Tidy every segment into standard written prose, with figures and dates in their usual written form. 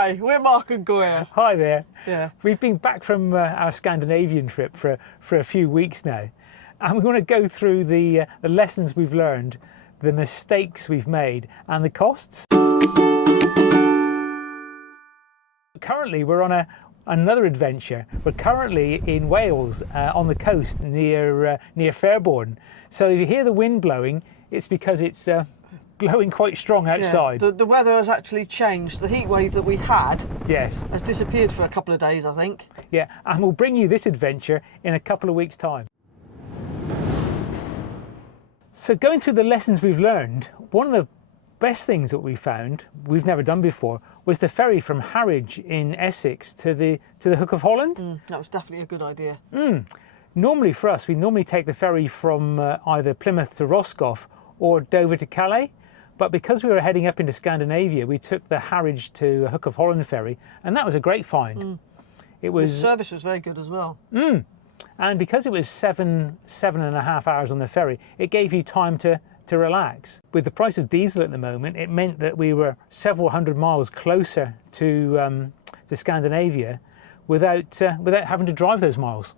Hi, we're Mark and Goya. Hi there. Yeah. We've been back from our Scandinavian trip for a few weeks now, and we want to go through the lessons we've learned, the mistakes we've made, and the costs. Currently, we're on another adventure. We're currently in Wales, on the coast near Fairborn. So if you hear the wind blowing, it's because it's blowing quite strong outside. Yeah, the weather has actually changed. The heat wave that we had has disappeared for a couple of days, I think. Yeah, and we'll bring you this adventure in a couple of weeks' time. So going through the lessons we've learned, one of the best things that we found, we've never done before, was the ferry from Harwich in Essex to the Hook of Holland. That was definitely a good idea. Normally for us, we normally take the ferry from either Plymouth to Roscoff or Dover to Calais. But because we were heading up into Scandinavia, we took the Harwich to Hook of Holland ferry, and that was a great find. The service was very good as well. And because it was seven and a half hours on the ferry, it gave you time to relax. With the price of diesel at the moment, it meant that we were several hundred miles closer to Scandinavia without having to drive those miles.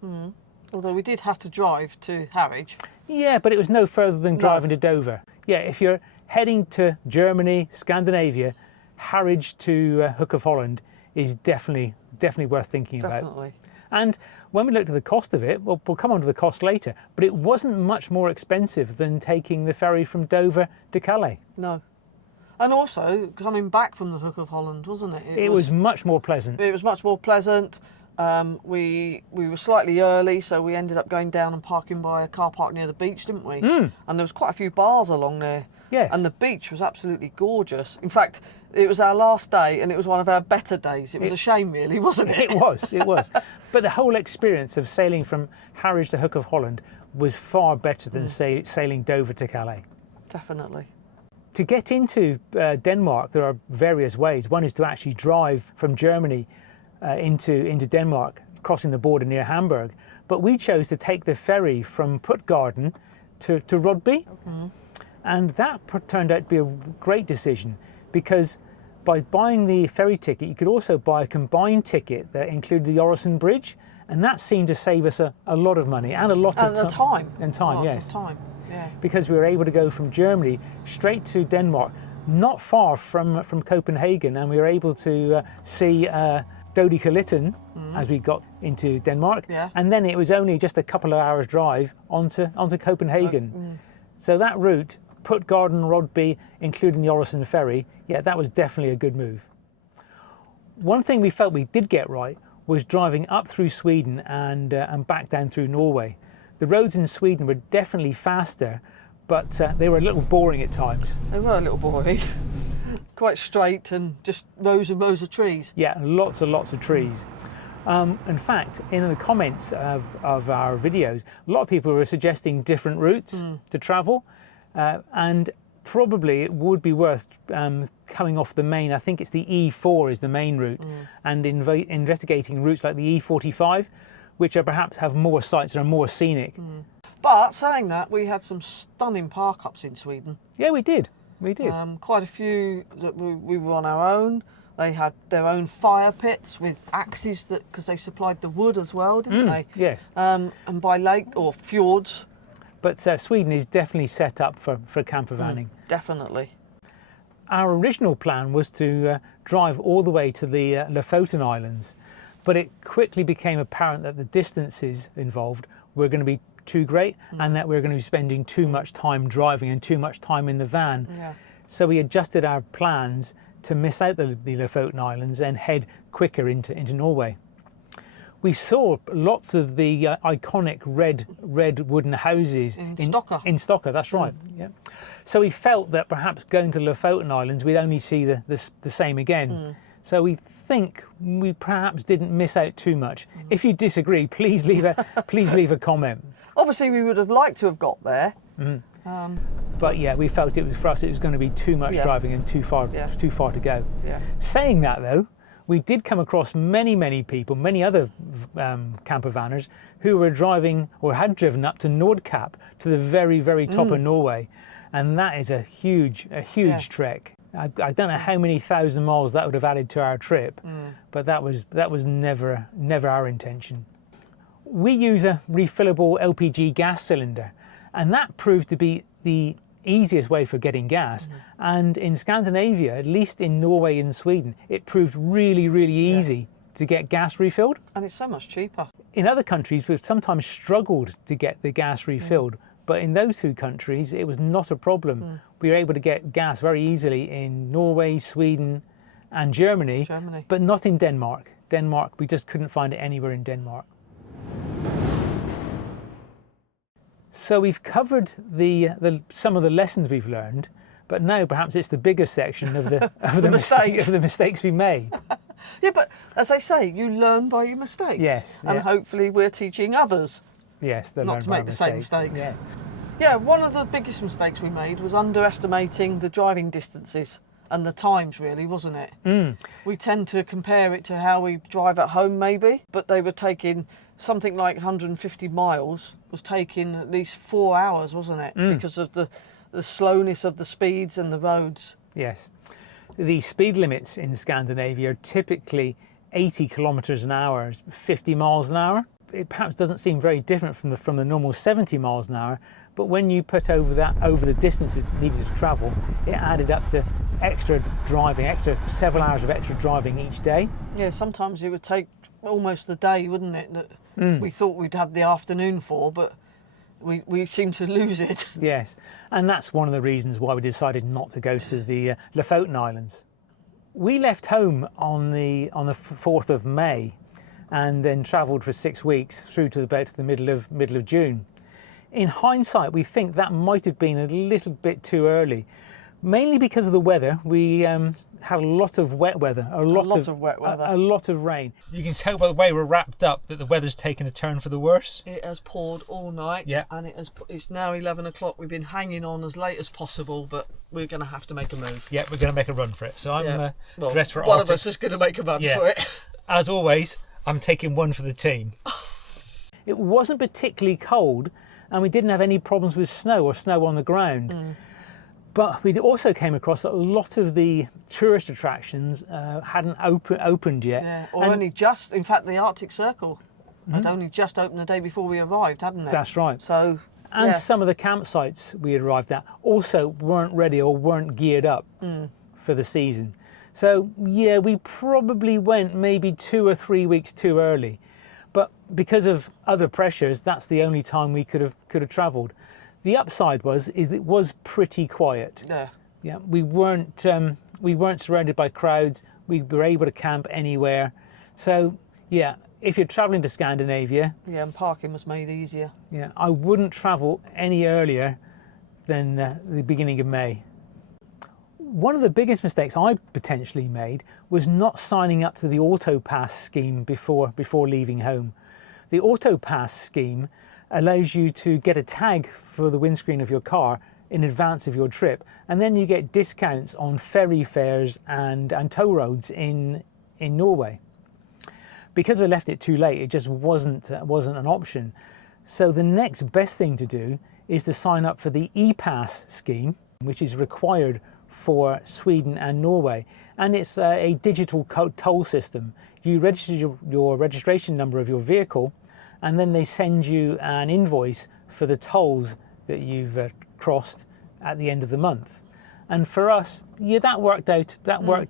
Although we did have to drive to Harwich. Yeah, but it was no further than driving to Dover. Yeah, if you're heading to Germany, Scandinavia, Harwich to Hook of Holland is definitely worth thinking about. Definitely. And when we looked at the cost of it, we'll come on to the cost later, but it wasn't much more expensive than taking the ferry from Dover to Calais. No. And also, coming back from the Hook of Holland, wasn't it? It was much more pleasant. It was much more pleasant. We were slightly early, so we ended up going down and parking by a car park near the beach, didn't we? And there was quite a few bars along there. Yes. And the beach was absolutely gorgeous. In fact, it was our last day, and it was one of our better days. It was a shame, really, wasn't it? It was. But the whole experience of sailing from Harwich to Hook of Holland was far better than sailing Dover to Calais. Definitely. To get into Denmark, there are various ways. One is to actually drive from Germany into Denmark, crossing the border near Hamburg. But we chose to take the ferry from Puttgarden to Rodby. And that turned out to be a great decision, because by buying the ferry ticket, you could also buy a combined ticket that included the Øresund Bridge, and that seemed to save us a lot of money and a lot of time. And time, yes. Time, yeah. Because we were able to go from Germany straight to Denmark, not far from Copenhagen, and we were able to see Dodekilitten as we got into Denmark, and then it was only just a couple of hours drive onto Copenhagen. So that route, Puttgarden, Rodby, including the Øresund ferry, yeah, that was definitely a good move. One thing we felt we did get right was driving up through Sweden and back down through Norway. The roads in Sweden were definitely faster, but they were a little boring at times. They were a little boring. Quite straight and just rows and rows of trees. Yeah, lots and lots of trees. In fact, in the comments of our videos, a lot of people were suggesting different routes to travel, and probably it would be worth coming off the main. I think it's the E4 is the main route, and investigating routes like the E45, which are perhaps have more sights and are more scenic. But saying that, we had some stunning park-ups in Sweden. Yeah, we did. We did. Quite a few that we were on our own. They had their own fire pits with axes, because they supplied the wood as well, didn't they? Yes. And by lake or fjords. But Sweden is definitely set up for campervanning. Definitely. Our original plan was to drive all the way to the Lofoten Islands, but it quickly became apparent that the distances involved were going to be too great, and that we were going to be spending too much time driving and too much time in the van. Yeah. So we adjusted our plans to miss out the Lofoten Islands and head quicker into Norway. We saw lots of the iconic red wooden houses in Stokke. In Stokke, that's right. Yeah. So we felt that perhaps going to the Lofoten Islands, we'd only see the same again. So we think we perhaps didn't miss out too much. If you disagree, please leave a comment. Obviously, we would have liked to have got there. But yeah, we felt it was going to be too much driving and too far to go. Yeah. Saying that though, we did come across many people, many other campervanners who were driving or had driven up to Nordkapp, to the very top of Norway, and that is a huge trek. I don't know how many thousand miles that would have added to our trip, but that was never our intention. We use a refillable LPG gas cylinder, and that proved to be the easiest way for getting gas. And in Scandinavia, at least in Norway and Sweden, it proved really, really easy to get gas refilled. And it's so much cheaper. In other countries, we've sometimes struggled to get the gas refilled, but in those two countries, it was not a problem. We were able to get gas very easily in Norway, Sweden, and Germany. But not in Denmark. Denmark, we just couldn't find it anywhere in Denmark. So we've covered some of the lessons we've learned, but now perhaps it's the bigger section of the mistakes we made. Yeah, but as they say, you learn by your mistakes. Yes. And hopefully we're teaching others not to make the same mistakes. Yeah, one of the biggest mistakes we made was underestimating the driving distances and the times, really, wasn't it? We tend to compare it to how we drive at home, maybe, but they were taking something like 150 miles was taking at least 4 hours, wasn't it? Because of the slowness of the speeds and the roads. Yes. The speed limits in Scandinavia are typically 80 kilometres an hour, 50 miles an hour. It perhaps doesn't seem very different from the normal 70 miles an hour, but when you put over the distances needed to travel, it added up to several hours of extra driving each day. Yeah, sometimes it would take almost the day, wouldn't it, that we thought we'd have the afternoon for, but we seem to lose it. Yes, and that's one of the reasons why we decided not to go to the Lofoten Islands. We left home on the 4th of May and then travelled for 6 weeks through to about the middle of June. In hindsight, we think that might have been a little bit too early, mainly because of the weather. We had a lot of wet weather, a lot of rain. You can tell by the way we're wrapped up that the weather's taken a turn for the worse. It has poured all night, and it's now 11 o'clock. We've been hanging on as late as possible, but we're going to have to make a move. Yeah, we're going to make a run for it. So I'm dressed for one of us is going to make a run for it. As always, I'm taking one for the team. It wasn't particularly cold, and we didn't have any problems with snow on the ground. But we also came across that a lot of the tourist attractions hadn't opened yet. Yeah, or only just. In fact, the Arctic Circle had only just opened the day before we arrived, hadn't it? That's right. So, and some of the campsites we had arrived at also weren't ready or weren't geared up for the season. So yeah, we probably went maybe 2 or 3 weeks too early. But because of other pressures, that's the only time we could have travelled. The upside is it was pretty quiet. Yeah. We weren't surrounded by crowds. We were able to camp anywhere. So yeah, if you're travelling to Scandinavia, and parking was made easier. Yeah, I wouldn't travel any earlier than the beginning of May. One of the biggest mistakes I potentially made was not signing up to the AutoPass scheme before leaving home. The AutoPass scheme allows you to get a tag for the windscreen of your car in advance of your trip, and then you get discounts on ferry fares and toll roads in Norway. Because I left it too late, it just wasn't an option. So the next best thing to do is to sign up for the e-pass scheme, which is required for Sweden and Norway, and it's a digital toll system. You register your registration number of your vehicle, and then they send you an invoice for the tolls that you've crossed at the end of the month. And for us, that worked out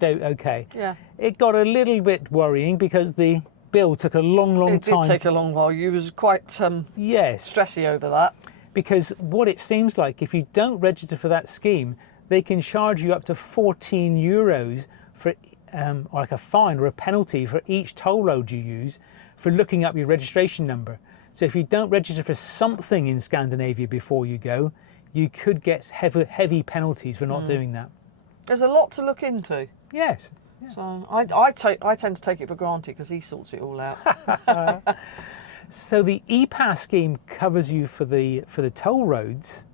okay. Yeah. It got a little bit worrying because the bill took a long time. It did take a long while. You was quite stressy over that. Because what it seems like, if you don't register for that scheme, they can charge you up to 14 euros for like a fine or a penalty for each toll road you use for looking up your registration number. So if you don't register for something in Scandinavia before you go, you could get heavy penalties for not doing that. There's a lot to look into. Yes. Yeah. So I tend to take it for granted because he sorts it all out. So the e-pass scheme covers you for the toll roads,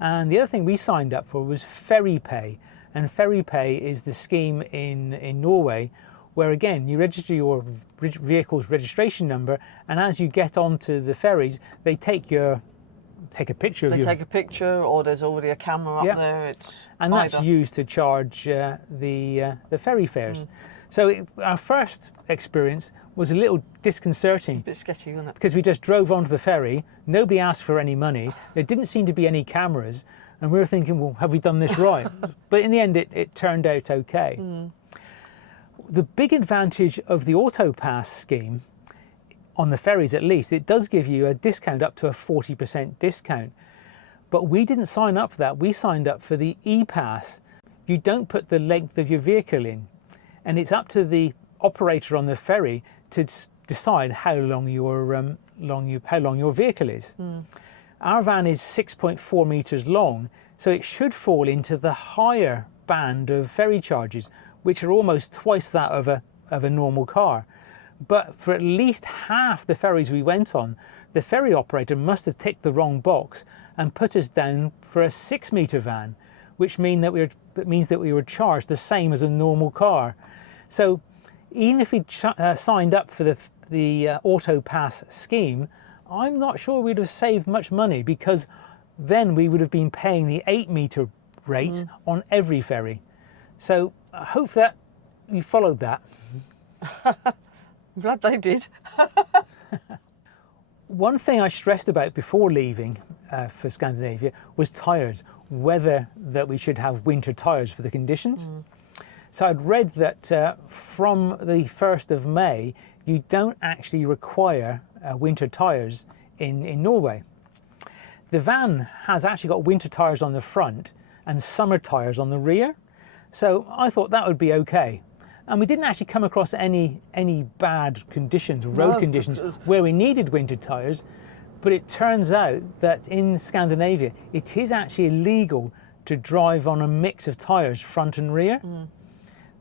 and the other thing we signed up for was ferry pay. And ferry pay is the scheme in Norway, where again you register your vehicle's registration number, and as you get onto the ferries, they take your take a picture of They you. take a picture, or there's already a camera up there. And that's used to charge the ferry fares. So our first experience was a little disconcerting. A bit sketchy, wasn't it? Because we just drove onto the ferry, nobody asked for any money, there didn't seem to be any cameras, and we were thinking, well, have we done this right? But in the end, it turned out okay. The big advantage of the AutoPass scheme, on the ferries at least, it does give you a discount up to a 40% discount. But we didn't sign up for that. We signed up for the e-pass. You don't put the length of your vehicle in, and it's up to the operator on the ferry to decide how long your vehicle is. Our van is 6.4 meters long, so it should fall into the higher band of ferry charges, which are almost twice that of a normal car. But for at least half the ferries we went on, the ferry operator must have ticked the wrong box and put us down for a 6-meter van, which means that we were charged the same as a normal car. So even if we signed up for the AutoPass scheme, I'm not sure we'd have saved much money, because then we would have been paying the 8-meter rate on every ferry. So I hope that you followed that. I'm glad they did. One thing I stressed about before leaving for Scandinavia was tyres, whether that we should have winter tyres for the conditions. So I'd read that from the 1st of May, you don't actually require winter tyres in Norway. The van has actually got winter tyres on the front and summer tyres on the rear. So I thought that would be okay. And we didn't actually come across any bad conditions, road conditions, where we needed winter tyres. But it turns out that in Scandinavia, it is actually illegal to drive on a mix of tyres, front and rear.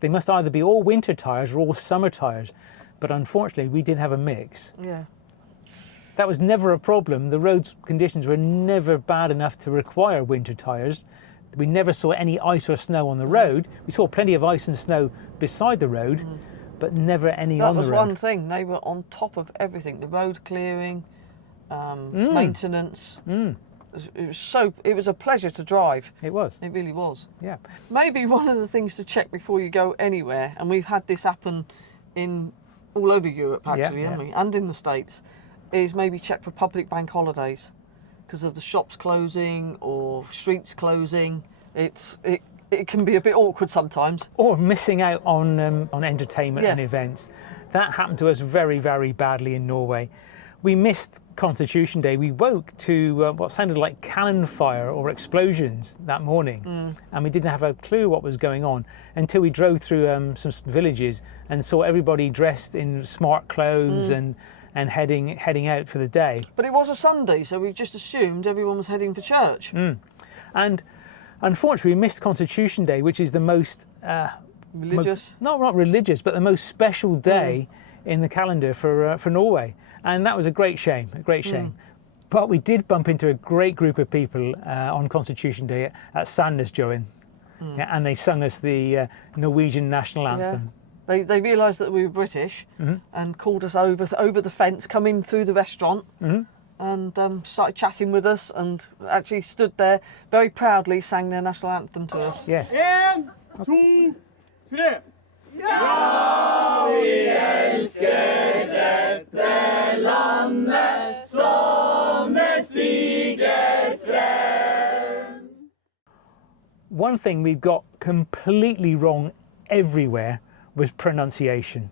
They must either be all winter tyres or all summer tyres. But unfortunately, we did have a mix. Yeah. That was never a problem. The road conditions were never bad enough to require winter tyres. We never saw any ice or snow on the road. We saw plenty of ice and snow beside the road, but never any on the road. That was one thing. They were on top of everything. The road clearing, maintenance. It was a pleasure to drive. It was. It really was. Yeah. Maybe one of the things to check before you go anywhere, and we've had this happen all over Europe actually, haven't we? And in the States, is maybe check for public bank holidays, because of the shops closing or streets closing. It can be a bit awkward sometimes. Or missing out on entertainment and events. That happened to us very, very badly in Norway. We missed Constitution Day. We woke to what sounded like cannon fire or explosions that morning, and we didn't have a clue what was going on until we drove through some villages and saw everybody dressed in smart clothes and heading out for the day. But it was a Sunday, so we just assumed everyone was heading for church. And unfortunately, we missed Constitution Day, which is the most religious. Not religious, but the most special day in the calendar for Norway, and that was a great shame. But we did bump into a great group of people on Constitution Day at Sandnesjøen, and they sung us the Norwegian national anthem. They realised that we were British and called us over the fence, come in through the restaurant, and started chatting with us, and actually stood there very proudly, sang their national anthem to us. Yes. 1, 2, 3. Ja, vi elsker dette landet som det stiger frem. One thing we've got completely wrong everywhere was pronunciation,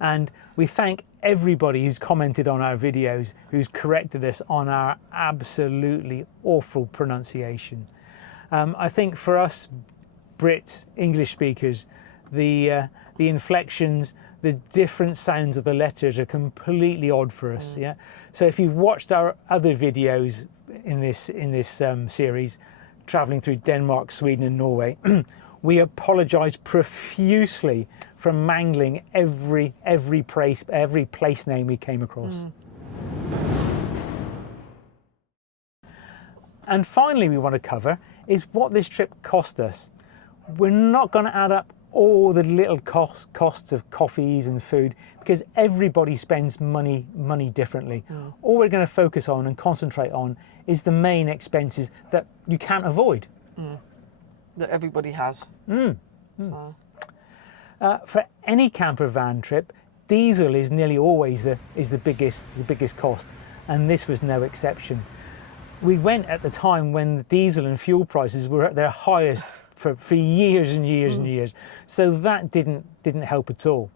and we thank everybody who's commented on our videos, who's corrected us on our absolutely awful pronunciation. I think for us Brits, English speakers, the inflections, the different sounds of the letters are completely odd for us. So if you've watched our other videos in this series, traveling through Denmark, Sweden and Norway, we apologise profusely for mangling every place name we came across. And finally, we want to cover is what this trip cost us. We're not going to add up all the little costs of coffees and food, because everybody spends money differently. All we're going to focus on and concentrate on is the main expenses that you can't avoid. That everybody has. So. For any camper van trip, diesel is nearly always the biggest cost, and this was no exception. We went at the time when the diesel and fuel prices were at their highest for years and years and years, so that didn't help at all.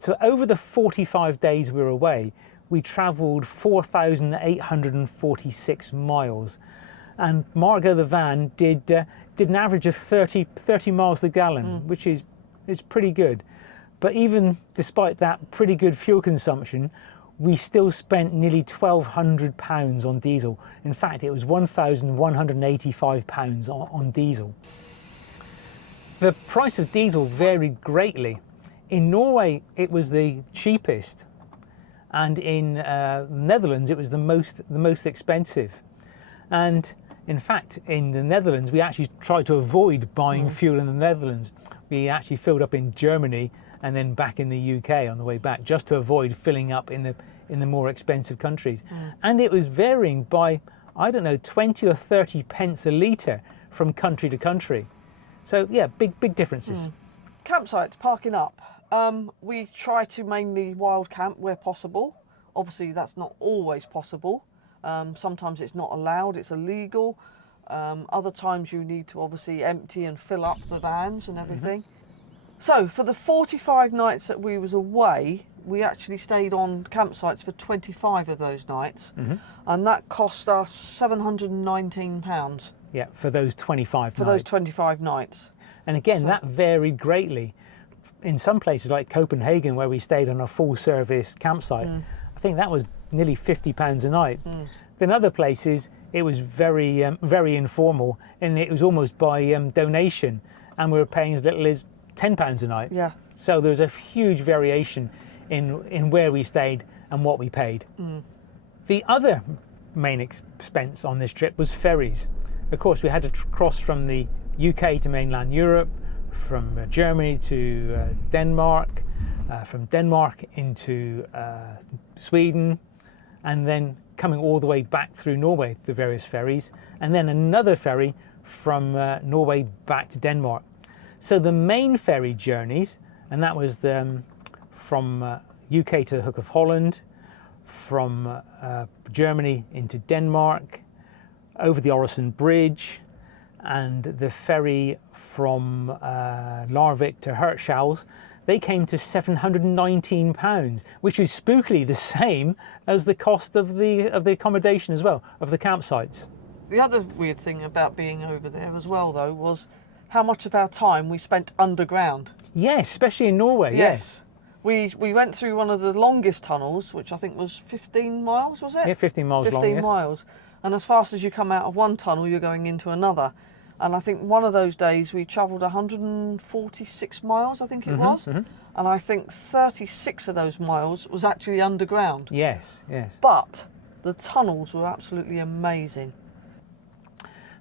So over the 45 days we were away, we travelled 4,846 miles, and Margot the van did an average of 30 miles a gallon, which is pretty good. But even despite that pretty good fuel consumption, we still spent nearly £1,200 on diesel. In fact, it was £1,185 on diesel. The price of diesel varied greatly. In Norway, it was the cheapest, and in Netherlands, it was the most expensive. And in fact, in the Netherlands, we actually tried to avoid buying fuel in the Netherlands. We actually filled up in Germany and then back in the UK on the way back, just to avoid filling up in the more expensive countries. And it was varying by, I don't know, 20 or 30 pence a litre from country to country. So yeah, big differences. Campsites, parking up. We try to mainly wild camp where possible. Obviously that's not always possible. Sometimes it's not allowed, it's illegal. Other times you need to obviously empty and fill up the vans and everything. So for the 45 nights that we was away, we actually stayed on campsites for 25 of those nights, and that cost us £719. Yeah, for those 25 for those 25 nights. And again, that varied greatly. In some places like Copenhagen, where we stayed on a full service campsite, I think that was nearly £50 a night. In other places, it was very informal, and it was almost by donation, and we were paying as little as £10 a night. Yeah. So there was a huge variation in where we stayed and what we paid. The other main expense on this trip was ferries. Of course, we had to cross from the UK to mainland Europe, from Germany to Denmark, from Denmark into Sweden, and then coming all the way back through Norway, the various ferries, and then another ferry from Norway back to Denmark. So the main ferry journeys, and that was from UK to the Hook of Holland, from Germany into Denmark, over the Øresund Bridge, and the ferry from Larvik to Hirtshals, they came to £719, which is spookily the same as the cost of the accommodation as well, of the campsites. The other weird thing about being over there as well, though, was how much of our time we spent underground. Yes, especially in Norway. Yes. We went through one of the longest tunnels, which I think was 15 miles, was it? Yeah, 15 miles long. 15 miles. And as fast as you come out of one tunnel, you're going into another. And I think one of those days we travelled 146 miles, I think it was. And I think 36 of those miles was actually underground. Yes. But the tunnels were absolutely amazing.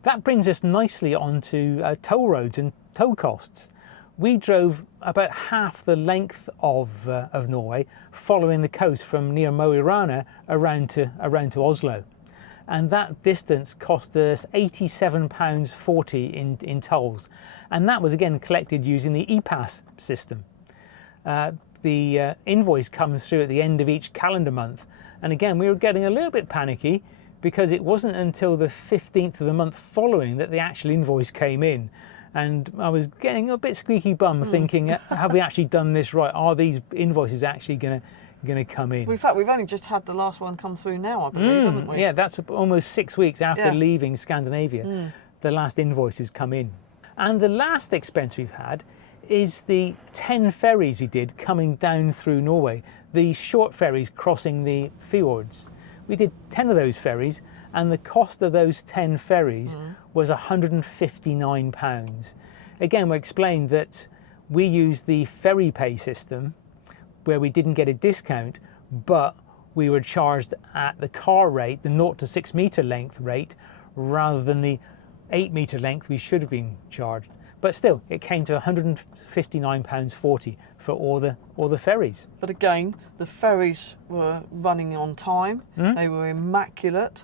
That brings us nicely onto toll roads and toll costs. We drove about half the length of Norway, following the coast from near Mo i Rana around to Oslo. And that distance cost us £87.40 in tolls, and that was again collected using the e-pass system. The invoice comes through at the end of each calendar month, and again we were getting a little bit panicky because it wasn't until the 15th of the month following that the actual invoice came in, and I was getting a bit squeaky bum thinking, have we actually done this right? Are these invoices actually going to come in? In fact, we've only just had the last one come through now, I believe, haven't we? Yeah, that's almost 6 weeks after leaving Scandinavia. The last invoices come in. And the last expense we've had is the 10 ferries we did coming down through Norway, the short ferries crossing the fjords. We did 10 of those ferries, and the cost of those 10 ferries was £159. Again, we explained that we used the ferry pay system, where we didn't get a discount, but we were charged at the car rate, the 0 to 6 metre length rate, rather than the 8 metre length we should have been charged. but still it came to £159.40 for all the ferries. But again, the ferries were running on time. They were immaculate.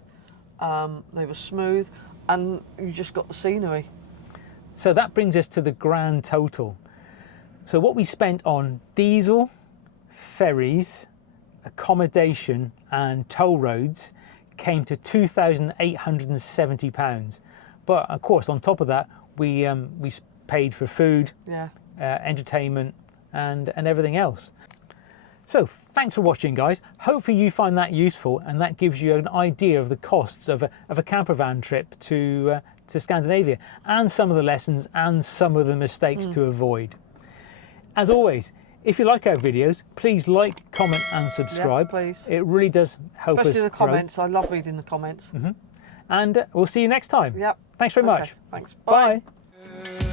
They were smooth, and you just got the scenery. So that brings us to the grand total. So what we spent on diesel, ferries, accommodation and toll roads came to £2,870. But of course, on top of that, we paid for food, entertainment and everything else. So thanks for watching, guys. Hopefully you find that useful, and that gives you an idea of the costs of a camper van trip to Scandinavia, and some of the lessons and some of the mistakes to avoid. As always, if you like our videos, please like, comment and subscribe. Yes, please. It really does help us Especially the grow. comments. I love reading the comments. And we'll see you next time. Yep. Thanks very much. Thanks. Bye. Bye.